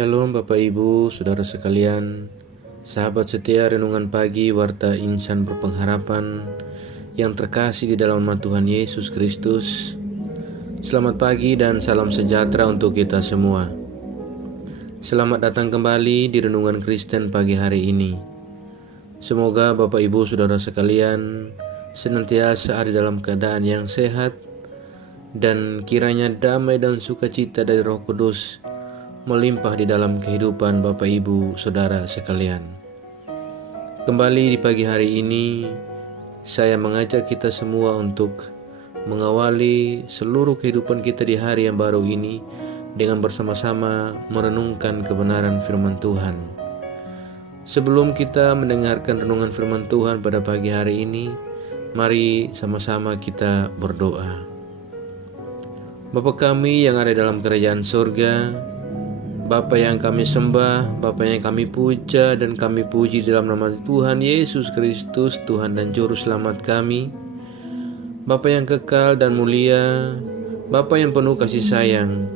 Shalom Bapak Ibu, Saudara sekalian, sahabat setia Renungan Pagi Warta Insan Berpengharapan yang terkasih di dalam nama Tuhan Yesus Kristus. Selamat pagi dan salam sejahtera untuk kita semua. Selamat datang kembali di Renungan Kristen pagi hari ini. Semoga Bapak Ibu Saudara sekalian senantiasa ada dalam keadaan yang sehat, dan kiranya damai dan sukacita dari Roh Kudus melimpah di dalam kehidupan Bapak Ibu Saudara sekalian. Kembali di pagi hari ini, saya mengajak kita semua untuk mengawali seluruh kehidupan kita di hari yang baru ini dengan bersama-sama merenungkan kebenaran firman Tuhan. Sebelum kita mendengarkan renungan firman Tuhan pada pagi hari ini, mari sama-sama kita berdoa. Bapa kami yang ada dalam kerajaan surga, Bapa yang kami sembah, Bapa yang kami puja dan kami puji dalam nama Tuhan Yesus Kristus, Tuhan dan Juru Selamat kami. Bapa yang kekal dan mulia, Bapa yang penuh kasih sayang,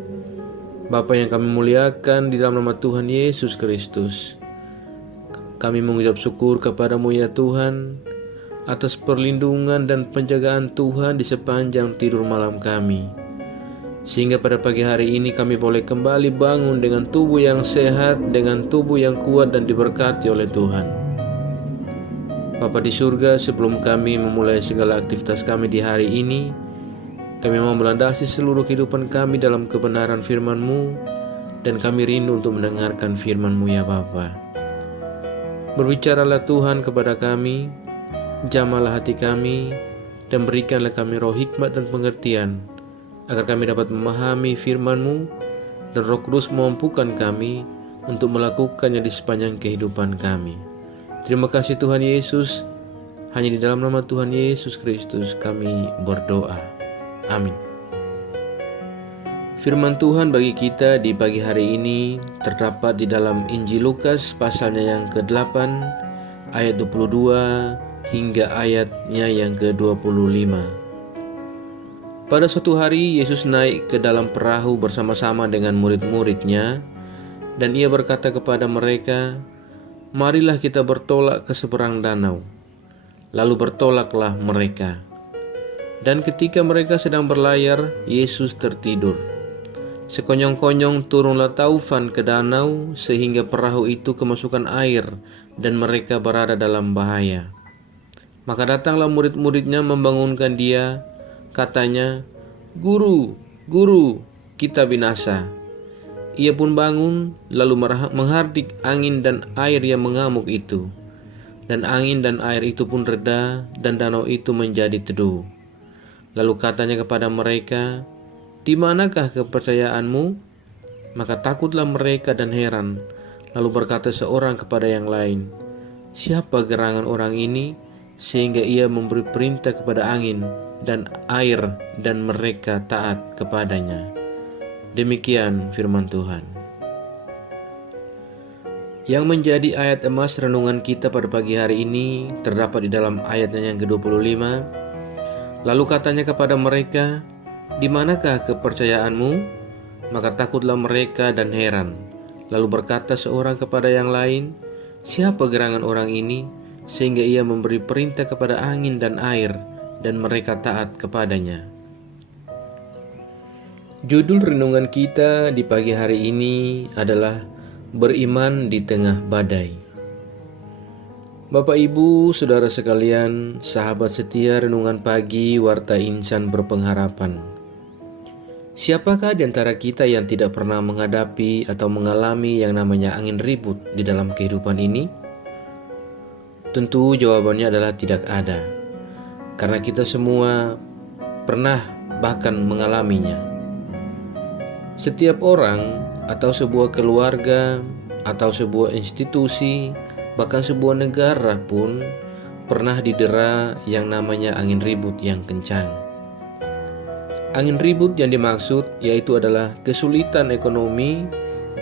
Bapa yang kami muliakan di dalam nama Tuhan Yesus Kristus. Kami mengucap syukur kepadamu ya Tuhan, atas perlindungan dan penjagaan Tuhan di sepanjang tidur malam kami, sehingga pada pagi hari ini kami boleh kembali bangun dengan tubuh yang sehat, dengan tubuh yang kuat dan diberkati oleh Tuhan. Bapa di surga, sebelum kami memulai segala aktivitas kami di hari ini, kami mau melandasi seluruh kehidupan kami dalam kebenaran firman-Mu, dan kami rindu untuk mendengarkan firman-Mu ya Bapa. Berbicaralah Tuhan kepada kami, jamahlah hati kami, dan berikanlah kami roh hikmat dan pengertian, agar kami dapat memahami firman-Mu dan Roh Kudus memampukan kami untuk melakukannya di sepanjang kehidupan kami. Terima kasih Tuhan Yesus. Hanya di dalam nama Tuhan Yesus Kristus kami berdoa. Amin. Firman Tuhan bagi kita di pagi hari ini terdapat di dalam Injil Lukas pasalnya yang ke-8 ayat 22 hingga ayatnya yang ke-25. Pada suatu hari Yesus naik ke dalam perahu bersama-sama dengan murid-muridnya, dan ia berkata kepada mereka, "Marilah kita bertolak ke seberang danau." Lalu bertolaklah mereka. Dan ketika mereka sedang berlayar, Yesus tertidur. Sekonyong-konyong turunlah taufan ke danau sehingga perahu itu kemasukan air dan mereka berada dalam bahaya. Maka datanglah murid-muridnya membangunkan dia. Katanya, "Guru, Guru, kita binasa." Ia pun bangun, lalu menghardik angin dan air yang mengamuk itu. Dan angin dan air itu pun reda, dan danau itu menjadi teduh. Lalu katanya kepada mereka, "Di manakah kepercayaanmu?" Maka takutlah mereka dan heran. Lalu berkata seorang kepada yang lain, "Siapa gerangan orang ini, sehingga ia memberi perintah kepada angin dan air dan mereka taat kepadanya." Demikian firman Tuhan. Yang menjadi ayat emas renungan kita pada pagi hari ini terdapat di dalam ayatnya yang ke-25. Lalu katanya kepada mereka, "Di manakah kepercayaanmu?" Maka takutlah mereka dan heran. Lalu berkata seorang kepada yang lain, "Siapa gerangan orang ini, sehingga ia memberi perintah kepada angin dan air, dan mereka taat kepadanya." Judul renungan kita di pagi hari ini adalah Beriman di Tengah Badai. Bapak Ibu Saudara sekalian, sahabat setia Renungan Pagi Warta Insan Berpengharapan, siapakah di antara kita yang tidak pernah menghadapi atau mengalami yang namanya angin ribut di dalam kehidupan ini? Tentu jawabannya adalah tidak ada, karena kita semua pernah bahkan mengalaminya. Setiap orang atau sebuah keluarga atau sebuah institusi, bahkan sebuah negara pun pernah didera yang namanya angin ribut yang kencang. Angin ribut yang dimaksud yaitu adalah kesulitan ekonomi,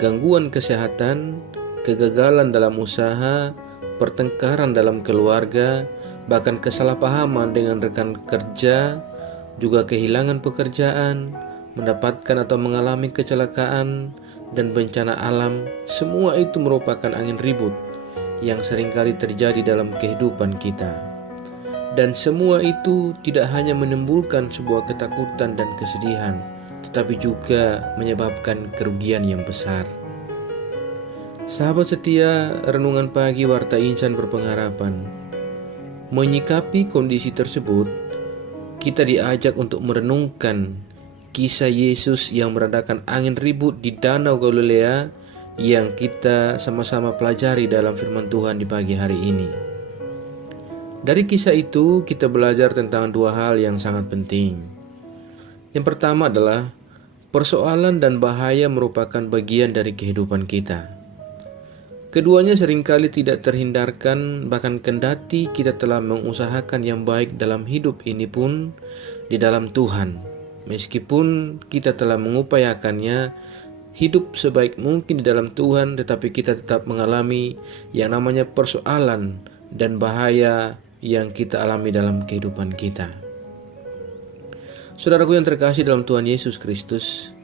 gangguan kesehatan, kegagalan dalam usaha, pertengkaran dalam keluarga, bahkan kesalahpahaman dengan rekan kerja, juga kehilangan pekerjaan, mendapatkan atau mengalami kecelakaan, dan bencana alam, semua itu merupakan angin ribut yang seringkali terjadi dalam kehidupan kita. Dan semua itu tidak hanya menimbulkan sebuah ketakutan dan kesedihan, tetapi juga menyebabkan kerugian yang besar. Sahabat setia, renungan pagi Warta Insan Berpengharapan. Menyikapi kondisi tersebut, kita diajak untuk merenungkan kisah Yesus yang meredakan angin ribut di Danau Galilea yang kita sama-sama pelajari dalam firman Tuhan di pagi hari ini. Dari kisah itu kita belajar tentang dua hal yang sangat penting. Yang pertama adalah persoalan dan bahaya merupakan bagian dari kehidupan kita. Keduanya seringkali tidak terhindarkan, bahkan kendati kita telah mengusahakan yang baik dalam hidup ini pun di dalam Tuhan. Meskipun kita telah mengupayakannya hidup sebaik mungkin di dalam Tuhan, tetapi kita tetap mengalami yang namanya persoalan dan bahaya yang kita alami dalam kehidupan kita. Saudaraku yang terkasih dalam Tuhan Yesus Kristus,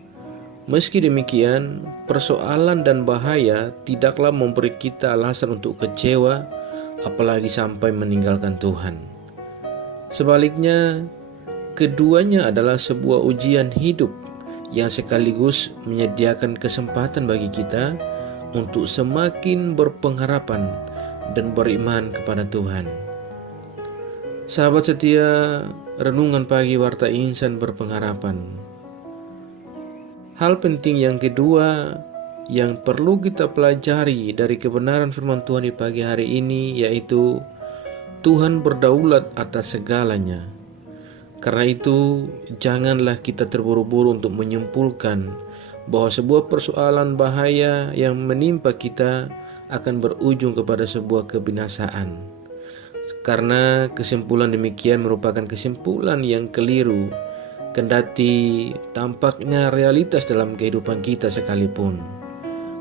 meski demikian, persoalan dan bahaya tidaklah memberi kita alasan untuk kecewa, apalagi sampai meninggalkan Tuhan. Sebaliknya, keduanya adalah sebuah ujian hidup yang sekaligus menyediakan kesempatan bagi kita untuk semakin berpengharapan dan beriman kepada Tuhan. Sahabat setia, renungan pagi Warta Insan Berpengharapan. Hal penting yang kedua yang perlu kita pelajari dari kebenaran firman Tuhan di pagi hari ini yaitu Tuhan berdaulat atas segalanya. Karena itu, janganlah kita terburu-buru untuk menyimpulkan bahwa sebuah persoalan bahaya yang menimpa kita akan berujung kepada sebuah kebinasaan. Karena kesimpulan demikian merupakan kesimpulan yang keliru, kendati tampaknya realitas dalam kehidupan kita sekalipun.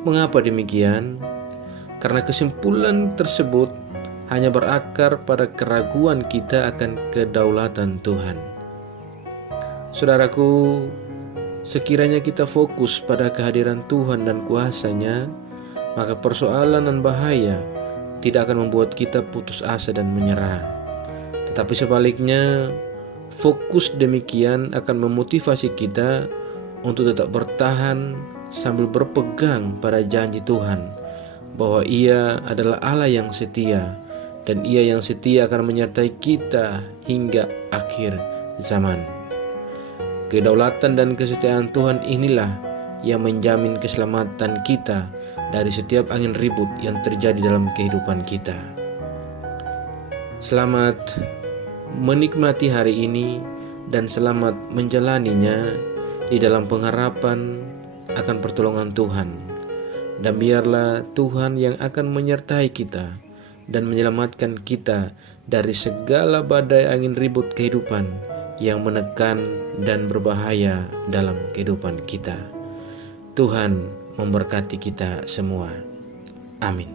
Mengapa demikian? Karena kesimpulan tersebut hanya berakar pada keraguan kita akan kedaulatan Tuhan. Saudaraku, sekiranya kita fokus pada kehadiran Tuhan dan kuasa-Nya, maka persoalan dan bahaya tidak akan membuat kita putus asa dan menyerah. Tetapi sebaliknya, fokus demikian akan memotivasi kita untuk tetap bertahan sambil berpegang pada janji Tuhan bahwa Ia adalah Allah yang setia dan Ia yang setia akan menyertai kita hingga akhir zaman. Kedaulatan dan kesetiaan Tuhan inilah yang menjamin keselamatan kita dari setiap angin ribut yang terjadi dalam kehidupan kita. Selamat menikmati hari ini dan selamat menjalaninya di dalam pengharapan akan pertolongan Tuhan. Dan biarlah Tuhan yang akan menyertai kita dan menyelamatkan kita dari segala badai angin ribut kehidupan yang menekan dan berbahaya dalam kehidupan kita. Tuhan memberkati kita semua. Amin.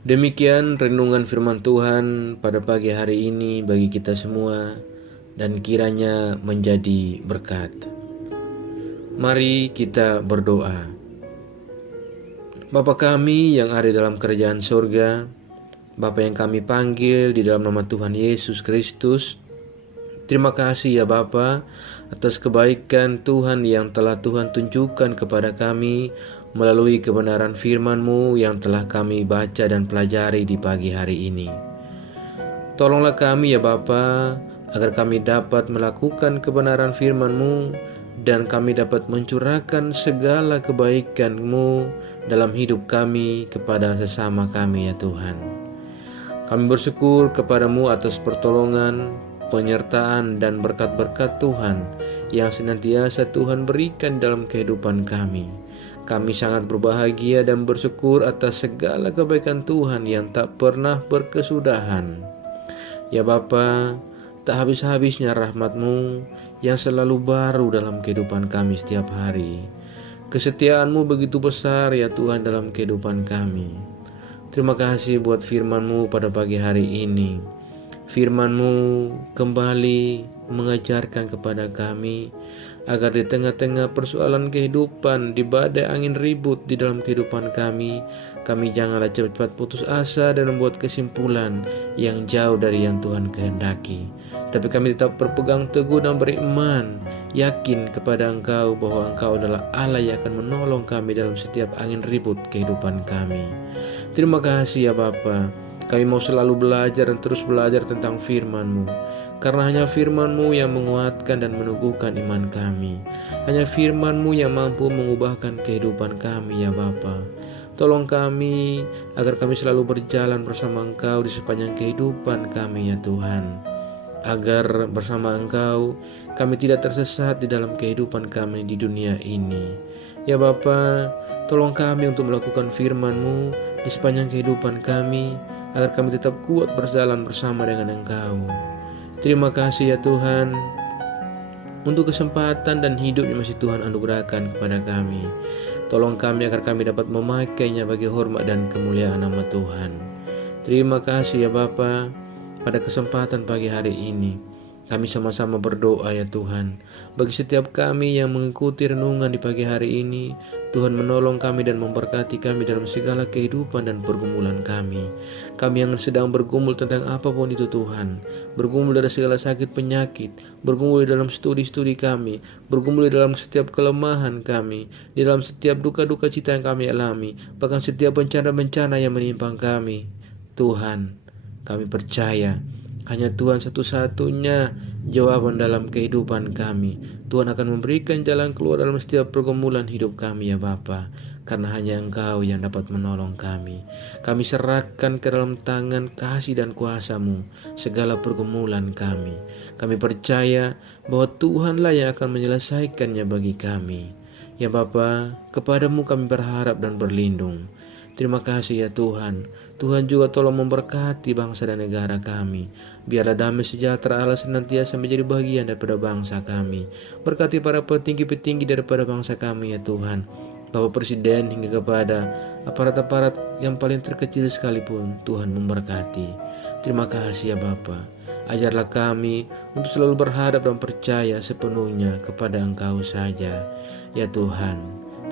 Demikian renungan firman Tuhan pada pagi hari ini bagi kita semua dan kiranya menjadi berkat. Mari kita berdoa. Bapa kami yang ada dalam kerajaan surga, Bapa yang kami panggil di dalam nama Tuhan Yesus Kristus, terima kasih ya Bapa atas kebaikan Tuhan yang telah Tuhan tunjukkan kepada kami melalui kebenaran firman-Mu yang telah kami baca dan pelajari di pagi hari ini. Tolonglah kami ya Bapa, agar kami dapat melakukan kebenaran firman-Mu dan kami dapat mencurahkan segala kebaikan-Mu dalam hidup kami kepada sesama kami ya Tuhan. Kami bersyukur kepada-Mu atas pertolongan, penyertaan dan berkat-berkat Tuhan yang senantiasa Tuhan berikan dalam kehidupan kami. Kami sangat berbahagia dan bersyukur atas segala kebaikan Tuhan yang tak pernah berkesudahan. Ya Bapa, tak habis-habisnya rahmat-Mu yang selalu baru dalam kehidupan kami setiap hari. Kesetiaan-Mu begitu besar ya Tuhan dalam kehidupan kami. Terima kasih buat firman-Mu pada pagi hari ini. Firman-Mu kembali mengajarkan kepada kami agar di tengah-tengah persoalan kehidupan, di badai angin ribut di dalam kehidupan kami janganlah cepat-cepat putus asa dan membuat kesimpulan yang jauh dari yang Tuhan kehendaki. Tapi kami tetap berpegang teguh dan beriman, yakin kepada Engkau bahwa Engkau adalah Allah yang akan menolong kami dalam setiap angin ribut kehidupan kami. Terima kasih ya Bapa. Kami mau selalu belajar dan terus belajar tentang firman-Mu. Karena hanya firman-Mu yang menguatkan dan meneguhkan iman kami. Hanya firman-Mu yang mampu mengubahkan kehidupan kami ya Bapa. Tolong kami agar kami selalu berjalan bersama Engkau di sepanjang kehidupan kami ya Tuhan. Agar bersama Engkau kami tidak tersesat di dalam kehidupan kami di dunia ini. Ya Bapa, tolong kami untuk melakukan firman-Mu di sepanjang kehidupan kami, agar kami tetap kuat berjalan bersama dengan Engkau. Terima kasih ya Tuhan untuk kesempatan dan hidup yang masih Tuhan anugerahkan kepada kami. Tolong kami agar kami dapat memakainya bagi hormat dan kemuliaan nama Tuhan. Terima kasih ya Bapa. Pada kesempatan pagi hari ini, kami sama-sama berdoa ya Tuhan. Bagi setiap kami yang mengikuti renungan di pagi hari ini, Tuhan menolong kami dan memberkati kami dalam segala kehidupan dan pergumulan kami. Kami yang sedang bergumul tentang apapun itu Tuhan, bergumul dari segala sakit penyakit, bergumul di dalam studi-studi kami, bergumul di dalam setiap kelemahan kami, di dalam setiap duka-duka cita yang kami alami, bahkan setiap bencana-bencana yang menimpa kami. Tuhan, kami percaya hanya Tuhan satu-satunya jawaban dalam kehidupan kami. Tuhan akan memberikan jalan keluar dalam setiap pergumulan hidup kami ya Bapa. Karena hanya Engkau yang dapat menolong kami. Kami serahkan ke dalam tangan kasih dan kuasa-Mu segala pergumulan kami. Kami percaya bahwa Tuhanlah yang akan menyelesaikannya bagi kami. Ya Bapa, kepada-Mu kami berharap dan berlindung. Terima kasih ya Tuhan. Tuhan juga tolong memberkati bangsa dan negara kami. Biarlah damai sejahtera Allah senantiasa menjadi bagian daripada bangsa kami. Berkati para petinggi-petinggi daripada bangsa kami ya Tuhan. Bapak Presiden hingga kepada aparat-aparat yang paling terkecil sekalipun, Tuhan memberkati. Terima kasih ya Bapa. Ajarlah kami untuk selalu berharap dan percaya sepenuhnya kepada Engkau saja ya Tuhan.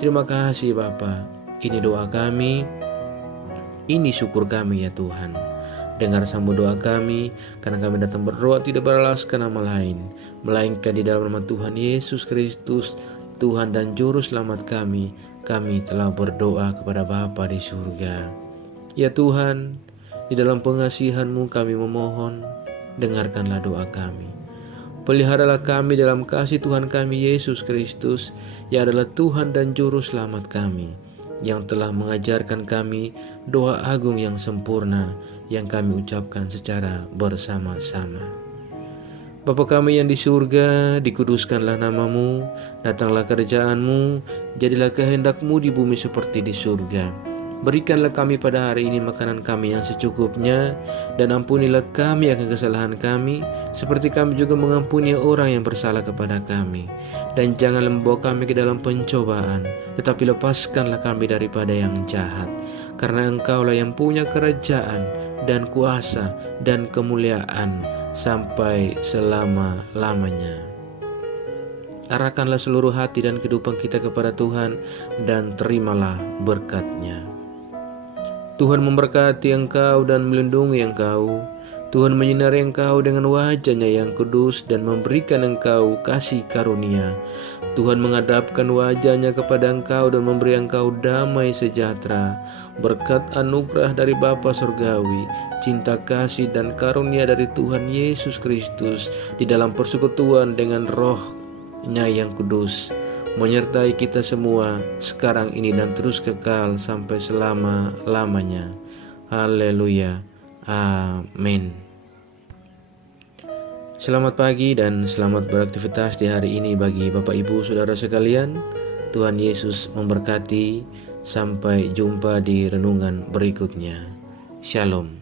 Terima kasih Bapa. Ini doa kami, ini syukur kami ya Tuhan. Dengar sambut doa kami, karena kami datang berdoa tidak beralaskan nama lain, melainkan di dalam nama Tuhan Yesus Kristus, Tuhan dan Juru Selamat kami. Kami telah berdoa kepada Bapa di surga. Ya Tuhan, di dalam pengasihan-Mu kami memohon, dengarkanlah doa kami. Peliharalah kami dalam kasih Tuhan kami Yesus Kristus, yang adalah Tuhan dan Juru Selamat kami, yang telah mengajarkan kami doa agung yang sempurna yang kami ucapkan secara bersama-sama. Bapa kami yang di surga, dikuduskanlah nama-Mu, datanglah kerajaan-Mu, jadilah kehendak-Mu di bumi seperti di surga. Berikanlah kami pada hari ini makanan kami yang secukupnya, dan ampunilah kami akan kesalahan kami, seperti kami juga mengampuni orang yang bersalah kepada kami. Dan janganlah membawa kami ke dalam pencobaan, tetapi lepaskanlah kami daripada yang jahat. Karena Engkaulah yang punya kerajaan dan kuasa dan kemuliaan sampai selama-lamanya. Arahkanlah seluruh hati dan kehidupan kita kepada Tuhan, dan terimalah berkat-Nya. Tuhan memberkati engkau dan melindungi engkau. Tuhan menyinari engkau dengan wajah-Nya yang kudus dan memberikan engkau kasih karunia. Tuhan menghadapkan wajah-Nya kepada engkau dan memberi engkau damai sejahtera. Berkat anugerah dari Bapa Surgawi, cinta kasih dan karunia dari Tuhan Yesus Kristus di dalam persekutuan dengan Roh-Nya yang kudus menyertai kita semua sekarang ini dan terus kekal sampai selama-lamanya. Haleluya. Amin. Selamat pagi dan selamat beraktivitas di hari ini bagi Bapak Ibu Saudara sekalian. Tuhan Yesus memberkati. Sampai jumpa di renungan berikutnya. Shalom.